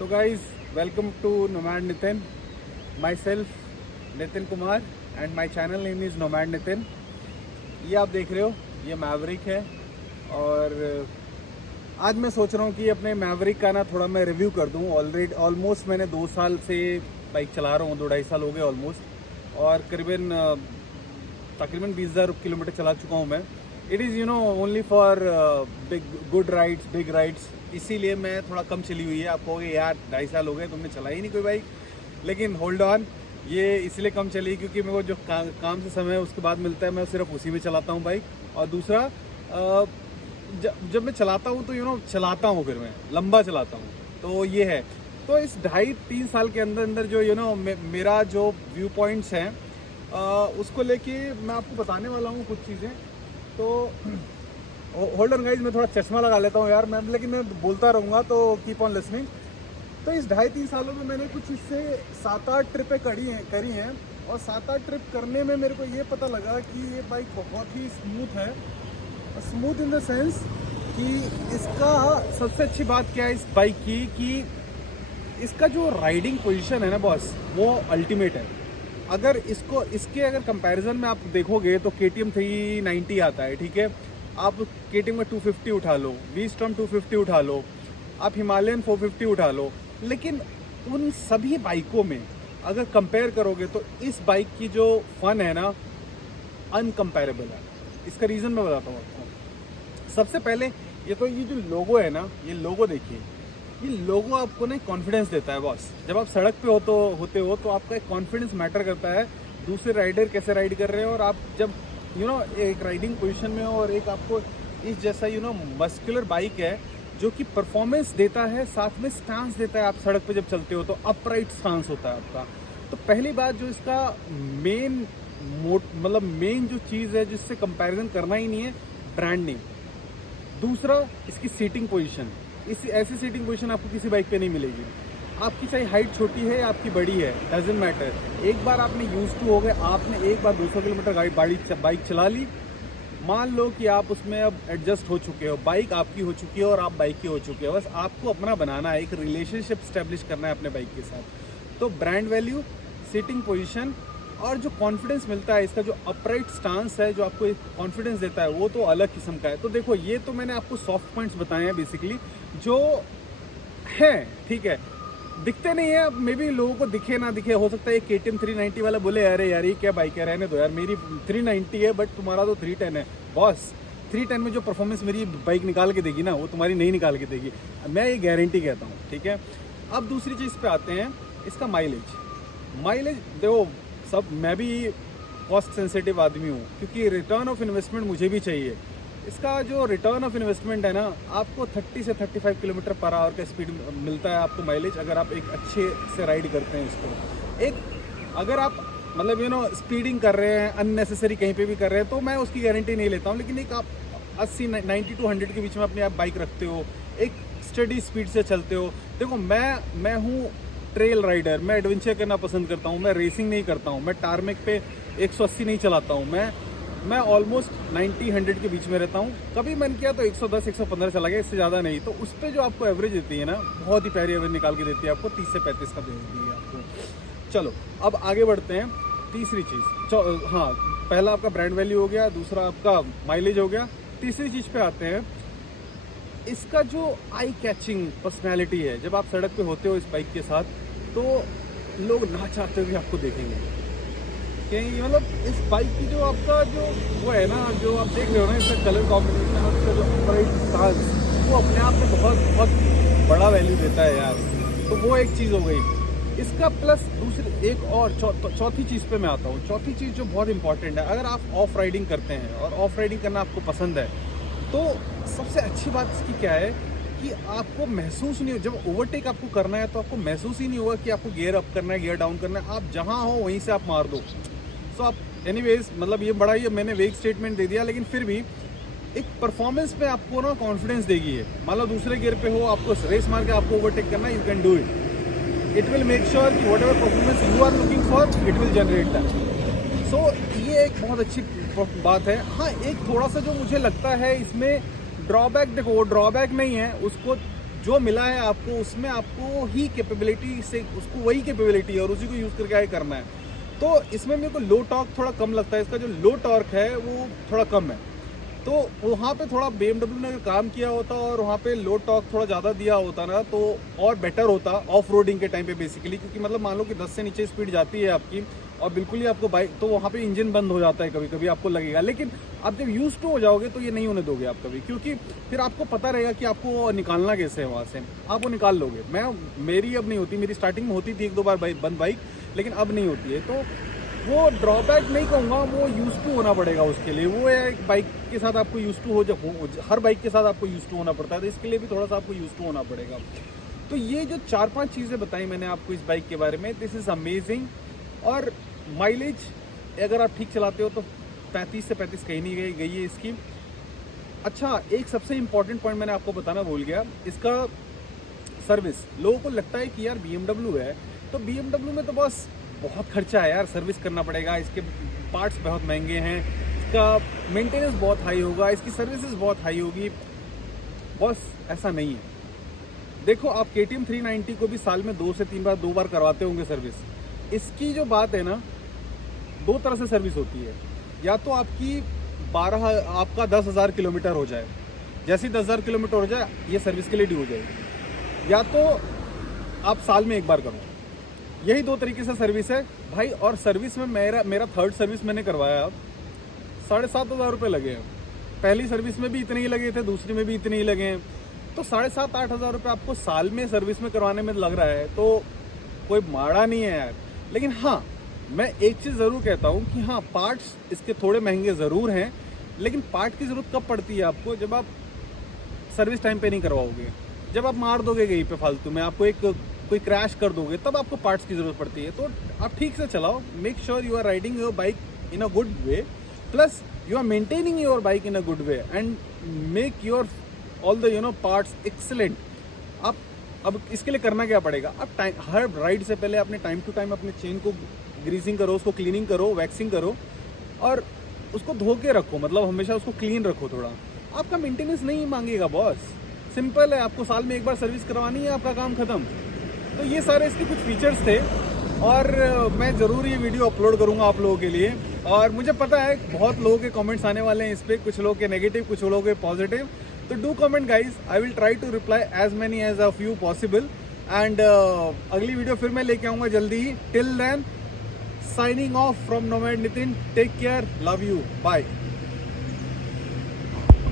तो guys welcome to nomad Nitin, myself Nitin Kumar and my channel name is nomad Nitin. ये आप देख रहे हो, ये मैवरिक है और आज मैं सोच रहा हूँ कि अपने मैवरिक का ना थोड़ा मैं रिव्यू कर दूँ। ऑलमोस्ट मैंने 2 साल से बाइक चला रहा हूँ, 2-2.5 साल हो गए ऑलमोस्ट, और तकरीबन 20,000 किलोमीटर चला चुका हूँ मैं। It is only for good rides, big rides, इसीलिए मैं थोड़ा कम चली हुई है। आप कहोगे यार 2.5 साल हो गए तुमने चला ही नहीं कोई बाइक, लेकिन होल्ड ऑन, ये इसलिए कम चली क्योंकि मेरे को जो काम से समय उसके बाद मिलता है मैं सिर्फ उसी में चलाता हूँ बाइक। और दूसरा जब मैं चलाता हूँ तो चलाता हूँ, फिर मैं लंबा चलाता हूँ, तो ये है। तो इस 2.5-3 साल के अंदर जो मेरा जो व्यू पॉइंट्स हैं उसको लेके मैं आपको बताने वाला हूँ कुछ चीज़ें। तो होल्ड ऑन गाइज, मैं थोड़ा चश्मा लगा लेता हूँ यार लेकिन मैं बोलता रहूँगा, तो कीप ऑन लिसनिंग। तो इस 2.5-3 सालों में मैंने कुछ इससे 7-8 ट्रिपें करी हैं और 7-8 ट्रिप करने में मेरे को ये पता लगा कि ये बाइक बहुत ही स्मूथ है। स्मूथ इन द सेंस कि इसका सबसे अच्छी बात क्या है इस बाइक की कि इसका जो राइडिंग पोजीशन है ना बॉस, वो अल्टीमेट है। अगर इसके कंपैरिजन में आप देखोगे तो KTM 390 आता है, ठीक है। आप KTM में 250 उठा लो, V-Storm 250 उठा लो, आप हिमालयन 450 उठा लो, लेकिन उन सभी बाइकों में अगर कंपेयर करोगे तो इस बाइक की जो फन है ना, अनकम्पेरेबल है। इसका रीज़न मैं बताता हूँ आपको। सबसे पहले ये जो लोगो है ना, ये लोगो देखिए, ये लोगो आपको ना कॉन्फिडेंस देता है बॉस। जब आप सड़क पे होते हो तो आपका एक कॉन्फिडेंस मैटर करता है, दूसरे राइडर कैसे राइड कर रहे हो, और आप जब एक राइडिंग पोजीशन में हो और एक आपको इस जैसा मस्कुलर बाइक है जो कि परफॉर्मेंस देता है, साथ में स्टांस देता है। आप सड़क पे जब चलते हो तो अपराइट स्टांस होता है आपका। तो पहली बात जो इसका मेन जो चीज़ है जिससे कंपैरिजन करना ही नहीं है, ब्रांडिंग। दूसरा, इसकी सीटिंग पोजीशन। ऐसी सीटिंग पोजीशन आपको किसी बाइक पे नहीं मिलेगी। आपकी चाहे हाइट छोटी है या आपकी बड़ी है, डजंट मैटर। एक बार आपने यूज टू हो गए, आपने एक बार 200 किलोमीटर बाइक चला ली, मान लो कि आप उसमें अब एडजस्ट हो चुके हो, बाइक आपकी हो चुकी है और आप बाइक की हो चुके हो। बस आपको अपना बनाना है, एक रिलेशनशिप स्टैब्लिश करना है अपने बाइक के साथ। तो ब्रांड वैल्यू, सीटिंग पोजीशन और जो कॉन्फिडेंस मिलता है, इसका जो अपराइट स्टांस है जो आपको एक कॉन्फिडेंस देता है, वो तो अलग किस्म का है। तो देखो, ये तो मैंने आपको सॉफ्ट पॉइंट्स बताए हैं बेसिकली, जो हैं, ठीक है। दिखते नहीं है, मे बी लोगों को दिखे ना दिखे, हो सकता है ये KTM 390 वाला बोले अरे यार ये क्या बाइक है, रहने दो यार, मेरी 390 है बट तुम्हारा तो 310 है। बॉस, 310 में जो परफॉर्मेंस मेरी बाइक निकाल के देगी ना, वो तुम्हारी नहीं निकाल के देगी, मैं ये गारंटी कहता हूँ, ठीक है। अब दूसरी चीज़ पे आते हैं, इसका माइलेज देखो, मैं भी कॉस्ट सेंसिटिव आदमी हूँ क्योंकि रिटर्न ऑफ इन्वेस्टमेंट मुझे भी चाहिए। इसका जो रिटर्न ऑफ इन्वेस्टमेंट है ना, आपको 30 से 35 किलोमीटर पर आवर का स्पीड मिलता है आपको माइलेज, अगर आप एक अच्छे से राइड करते हैं इसको। अगर आप स्पीडिंग कर रहे हैं, अननेसेसरी कहीं पे भी कर रहे हैं, तो मैं उसकी गारंटी नहीं लेता हूँ। लेकिन एक आप 80-90 to 100 के बीच में अपनी आप बाइक रखते हो, एक स्टडी स्पीड से चलते हो। देखो, मैं हूँ ट्रेल राइडर, मैं एडवेंचर करना पसंद करता हूँ, मैं रेसिंग नहीं करता हूँ, मैं टारमेक पे 180 नहीं चलाता हूँ, मैं ऑलमोस्ट 90-100 के बीच में रहता हूँ। कभी मन किया तो 110-115 चला गया, इससे ज़्यादा नहीं। तो उस पर जो आपको एवरेज देती है ना, बहुत ही प्यारी एवरेज निकाल के देती है आपको, 30 से 35 का देती है आपको। चलो अब आगे बढ़ते हैं। तीसरी चीज़, हाँ, पहला आपका ब्रांड वैल्यू हो गया, दूसरा आपका माइलेज हो गया। तीसरी चीज़ पे आते हैं, इसका जो आई कैचिंग पर्सनैलिटी है। जब आप सड़क पे होते हो इस बाइक के साथ, तो लोग ना चाहते हुए आपको देखेंगे कि इस बाइक की जो आपका जो वो है ना, जो आप देख रहे हो ना, इसका कलर कॉम्बिनेशन और इसका जो अपराइट स्टांस, वो अपने आप में बहुत बहुत बड़ा वैल्यू देता है यार। तो वो एक चीज़ हो गई इसका। प्लस दूसरी एक और चौथी चीज़ पे मैं आता हूँ। चौथी चीज़ जो बहुत इंपॉर्टेंट है, अगर आप ऑफ राइडिंग करते हैं और ऑफ राइडिंग करना आपको पसंद है, तो सबसे अच्छी बात इसकी क्या है कि आपको महसूस नहीं हो, जब ओवरटेक आपको करना है तो आपको महसूस ही नहीं होगा कि आपको गियर अप करना है, गियर डाउन करना है। आप जहाँ हो वहीं से आप मार दो। सो आप एनीवेज, ये बड़ा ही मैंने वेग स्टेटमेंट दे दिया, लेकिन फिर भी एक परफॉर्मेंस पे आपको ना कॉन्फिडेंस देगी है। मान लो दूसरे गियर पे हो, आपको रेस मार के आपको ओवरटेक करना है, you can do it. It will make sure कि whatever performance you are looking for, it will generate that. So ये एक बहुत अच्छी बात है। हाँ, एक थोड़ा सा जो मुझे लगता है इसमें ड्रॉबैक, देखो वो ड्रॉबैक नहीं है, उसको जो मिला है आपको उसमें आपको ही कैपेबिलिटी से उसको वही कैपेबिलिटी है और उसी को यूज़ करके आगे करना है। तो इसमें मेरे को लो टॉर्क थोड़ा कम लगता है, इसका जो लो टॉर्क है वो थोड़ा कम है। तो वहाँ पे थोड़ा BMW ने अगर काम किया होता और वहाँ पे लो टॉर्क थोड़ा ज़्यादा दिया होता ना तो और बेटर होता ऑफ रोडिंग के टाइम पे बेसिकली, क्योंकि मतलब मान लो कि 10 से नीचे स्पीड जाती है आपकी और बिल्कुल ही आपको बाइक, तो वहाँ पे इंजन बंद हो जाता है कभी कभी, आपको लगेगा। लेकिन आप जब यूज टू हो जाओगे तो ये नहीं होने दोगे आप कभी, क्योंकि फिर आपको पता रहेगा कि आपको निकालना कैसे है वहाँ से, आप वो निकाल लोगे। मेरी अब नहीं होती, मेरी स्टार्टिंग में होती थी 1-2 बार बंद बाइक, लेकिन अब नहीं होती है। तो वो ड्रॉबैक नहीं कहूँगा, वो यूज टू होना पड़ेगा उसके लिए। वो है बाइक के साथ आपको यूज टू हर बाइक के साथ आपको यूज टू होना पड़ता है, तो इसके लिए भी थोड़ा सा आपको यूज टू होना पड़ेगा। तो ये जो 4-5 चीज़ें बताई मैंने आपको इस बाइक के बारे में, दिस इज़ अमेजिंग। और माइलेज अगर आप ठीक चलाते हो तो 35 से 35 कहीं नहीं गई है इसकी। अच्छा, एक सबसे इम्पॉर्टेंट पॉइंट मैंने आपको बताना भूल गया, इसका सर्विस। लोगों को लगता है कि यार BMW है तो BMW में तो बस बहुत खर्चा है यार, सर्विस करना पड़ेगा, इसके पार्ट्स बहुत महंगे हैं, इसका मेंटेनेंस बहुत हाई होगा, इसकी सर्विसेज बहुत हाई होगी। बस ऐसा नहीं है। देखो, आप KTM 390 को भी साल में 2 से 3 बार 2 बार करवाते होंगे सर्विस। इसकी जो बात है ना, 2 तरह से सर्विस होती है। या तो आपका 10,000 किलोमीटर हो जाए, जैसे ही 10,000 किलोमीटर हो जाए ये सर्विस के लिए ड्यू हो जाएगी, या तो आप साल में 1 बार करो। यही 2 तरीके से सर्विस है भाई। और सर्विस में मेरा 3rd सर्विस मैंने करवाया, 7,500 रुपये लगे हैं। पहली सर्विस में भी इतने ही लगे थे, दूसरी में भी इतने ही लगे हैं। तो 7,500-8 हज़ार रुपये आपको साल में सर्विस में करवाने में लग रहा है, तो कोई माड़ा नहीं है यार। लेकिन हाँ, मैं एक चीज़ ज़रूर कहता हूँ कि हाँ, पार्ट्स इसके थोड़े महंगे ज़रूर हैं, लेकिन पार्ट की ज़रूरत कब पड़ती है आपको, जब आप सर्विस टाइम पे नहीं करवाओगे, जब आप मार दोगे कहीं पे फालतू में, आपको कोई क्रैश कर दोगे, तब आपको पार्ट्स की ज़रूरत पड़ती है। तो आप ठीक से चलाओ, make sure you are riding your bike in a good way, plus you are maintaining your bike in a good way, and make your all the parts excellent. आप अब इसके लिए करना क्या पड़ेगा, आप हर राइड से पहले अपने टाइम टू टाइम अपने चेन को ग्रीसिंग करो, उसको क्लीनिंग करो, वैक्सिंग करो और उसको धो के रखो, मतलब हमेशा उसको क्लीन रखो थोड़ा। आपका मेंटेनेंस नहीं मांगेगा बॉस, सिंपल है। आपको साल में 1 बार सर्विस करवानी है, आपका काम खत्म। तो ये सारे इसके कुछ फीचर्स थे और मैं ज़रूर ये वीडियो अपलोड करूँगा आप लोगों के लिए। और मुझे पता है बहुत लोगों के कमेंट्स आने वाले हैं इस पर, कुछ लोगों के नेगेटिव, कुछ लोगों के पॉजिटिव। तो do comment guys, I will try to reply as many as of you possible. And अगली वीडियो फिर मैं लेके आऊँगा जल्दी ही। Till then, signing off from nomad Nitin, take care, love you, bye.